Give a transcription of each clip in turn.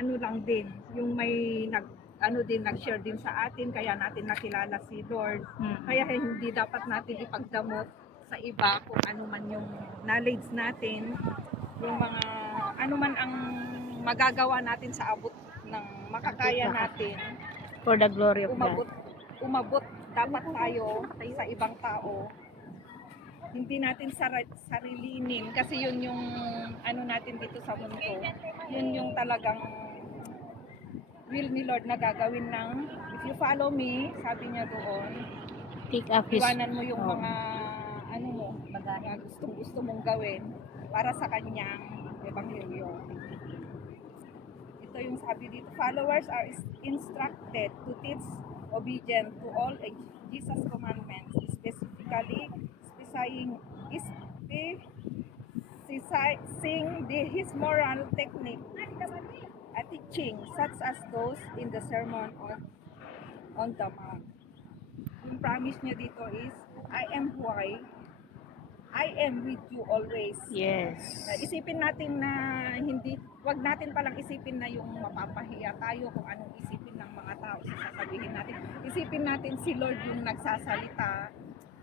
ano lang din, yung may nag-share din sa atin, kaya natin nakilala si Lord. Kaya hindi dapat natin ipagdamot sa iba kung ano man yung knowledge natin, yung mga ano man ang magagawa natin sa abot ng makakaya natin. For the glory of God. Umabot dapat tayo sa ibang tao. Hindi natin sarilinin kasi yun yung ano natin dito sa mundo. Yun yung talagang will ni Lord na gagawin ng if you follow me, sabi niya doon, Take up his... iwanan mo yung mga ano mo, mga gusto mong gawin para sa kanyang ebanghelyo. Ito yung sabi dito, followers are instructed to teach obedience to all Jesus commandments, specifically his moral technique, a teaching such as those in the Sermon on the Mount. Yung promise niya dito is, I am who I am with you always. Yes. Isipin natin na wag natin palang isipin na yung mapapahiya tayo kung anong isipin ng mga tao sasabihin natin. Isipin natin si Lord yung nagsasalita.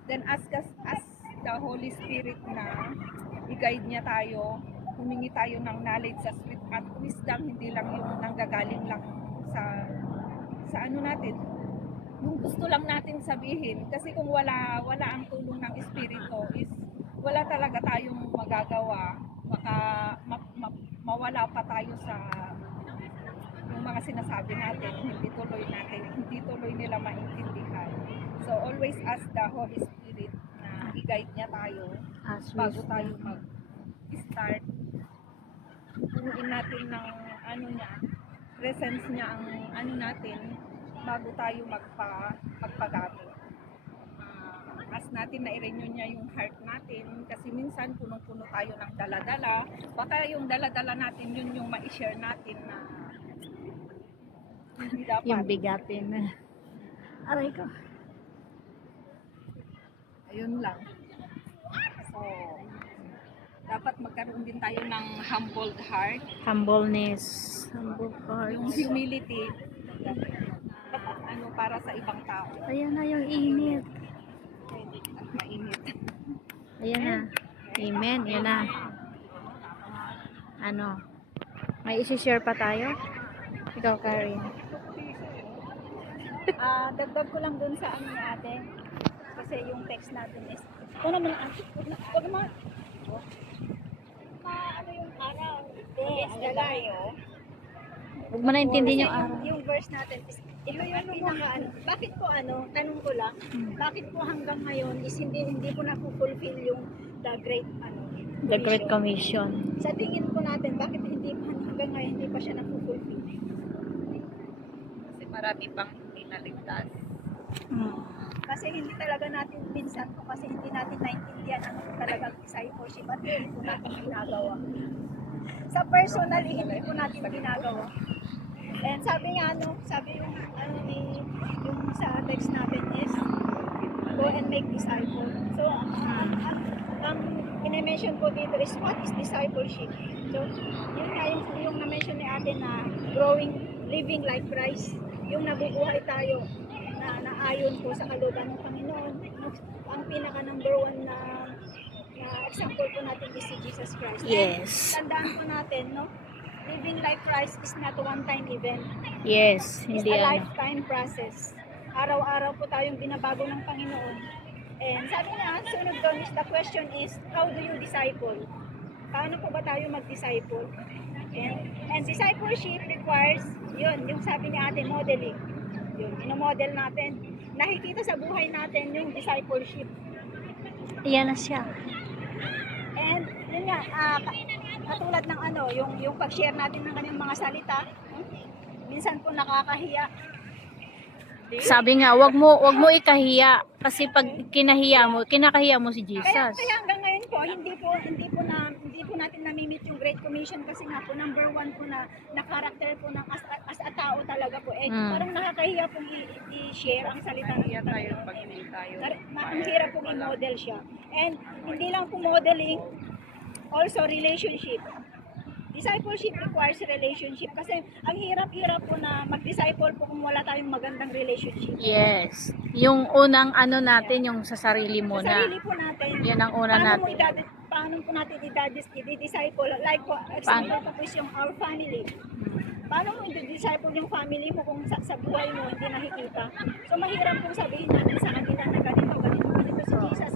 Then ask the Holy Spirit na i-guide niya tayo, humingi tayo ng knowledge at wisdom, hindi lang yung nanggagaling lang sa ano natin, yung gusto lang natin sabihin. Kasi kung wala ang tulong ng Espiritu is wala talaga tayong magagawa, mawala pa tayo sa yung mga sinasabi natin, hindi tuloy nila maintindihan. So always ask the Holy Spirit na i-guide niya tayo bago tayo mag-start. Punuin natin ng ano niya, presence niya ang ano natin bago tayo magpagamit. Ask natin na i-renew niya yung heart natin kasi minsan punong-puno tayo ng dala-dala. Baka yung dala-dala natin yun yung ma-share natin na hindi dapat. Yung bigatin na. Aray ko. Ayun lang. So, dapat magkaroon din tayo ng humbled heart. Humbleness. Humble heart. Yung humility. Ano para sa ibang tao. Ayan na yung init. At mainit. Ayan na. Amen. Ayan na. Ano? May isi-share pa tayo? Ikaw, Karen. Dagdag ko lang dun sa ano ni ate. Kasi yung text natin is, kung naman ate, huwag naman, ano yung araw? It's the light. Huwag mo na intindihin yung Kasi araw. yung verse natin is, ito yung pinaka ano, bakit po tanong ko lang, bakit po hanggang ngayon is hindi po na-fulfill yung the Great Commission. Sa tingin po natin, bakit hanggang ngayon hindi pa siya na-fulfill? Kasi marami pang hindi naligtas. Kasi hindi talaga natin minsan po kasi hindi natin naintindihan ano talagang discipleship at hindi po natin ginagawa. Sa personally, hindi po natin ginagawa. And sabi nga sabi yung sa text natin is go and make disciples. So, ang in-mention ko dito is what is discipleship? So, yun nga yung na-mention ni ate na living like Christ. Yung nabubuhay tayo na naayon po sa kalooban ng Panginoon. Ang pinaka number one na example po natin is si Jesus Christ. Yes. And tandaan po natin, no? Living like Christ is not a one-time event. Yes. It's Hindi a ano. lifetime process. Araw-araw po tayong binabago ng Panginoon. And sabi niya, sunod doon is the question is, how do you disciple? Paano po ba tayo mag-disciple? And discipleship requires, yung sabi ni ate, modeling. Yun, inomodel natin. Nakikita sa buhay natin yung discipleship. Ayan na siya. And yun nga, katulad ng yung pag-share natin ng kanyang mga salita, minsan po nakakahiya. Sabi nga, wag mo ikahiya kasi pag kinakahiya mo si Jesus. Kaya hanggang ngayon po, hindi po natin namimit yung Great Commission kasi nga po number one po na karakter po ng as a tao talaga po. Parang nakakahiya pong i-share ang salita ng Panginoon. Ang hirap pong i-model siya. And hindi lang po modeling, also relationship. discipleship requires relationship kasi ang hirap-hirap po na mag-disciple po kung wala tayong magandang relationship. Yes. Yung unang ano natin, yung sa sarili Sa muna. sarili po natin, Yan ang una natin. paano po natin i-disciple? Like po, example po is yung our family. Paano mo i-disciple yung family mo kung sa buhay mo hindi nakikita? So mahirap pong sabihin natin sa kanila na ganito si Jesus.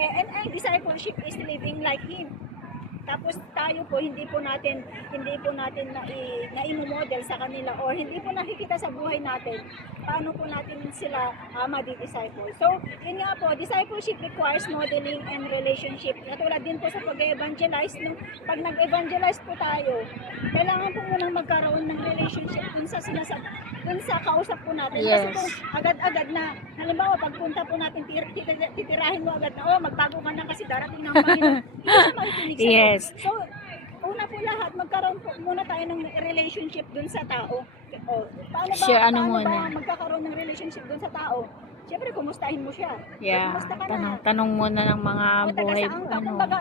And discipleship is living like Him. Tapos tayo po hindi po natin na i-model sa kanila or hindi po nakikita sa buhay natin paano po natin sila madi-disciple. So, yun nga po, discipleship requires modeling and relationship. Katulad din po sa pag-evangelize, pag nag-evangelize po tayo, kailangan po munang magkaroon ng relationship dun sa kausap po natin. Kasi Yes. kung agad-agad na, halimbawa, pagpunta po natin, titirahin mo agad na, magbago ka na kasi darating ng Panginoon. Hindi siya makikinig sa'yo. Yes. So, una po lahat, magkaroon po muna tayo ng relationship dun sa tao. Paano ba magkakaroon ng relationship dun sa tao? Siyempre, kumustahin mo siya. Yeah. Kumusta ka na? Tanong muna ng mga O, taga buhay. saan ka? Ano. Kumbaga,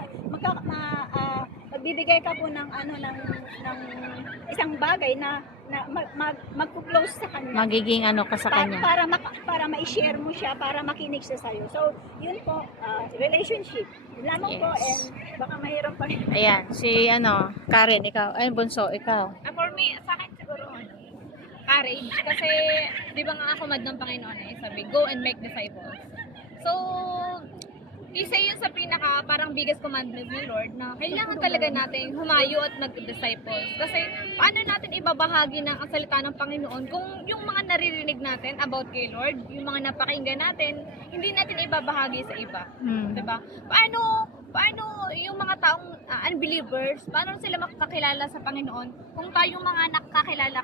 magbibigay ka po ng isang bagay na magko-close sa kanya. Magiging ano ka sa kanya. Para ma-share mo siya, para makinig siya sa'yo. So, yun po, relationship. Lamang po, and Yes. baka mahirap pa rin. Ayan, si ano, Karen, ikaw. Ay, Bunso, ikaw. For me, sa akin siguro, courage. Kasi, di ba nga ako ng Panginoon sabi, go and make disciples. So, isa yun sa pinaka parang biggest commandment ni Lord na kailangan talaga natin humayo at mag-disciples. Kasi paano natin ibabahagi ng ang salita ng Panginoon kung yung mga naririnig natin about kay Lord, yung mga napakinggan natin, hindi natin ibabahagi sa iba. Diba? Paano yung mga taong unbelievers, paano sila makakakilala sa Panginoon kung tayong mga nakakilala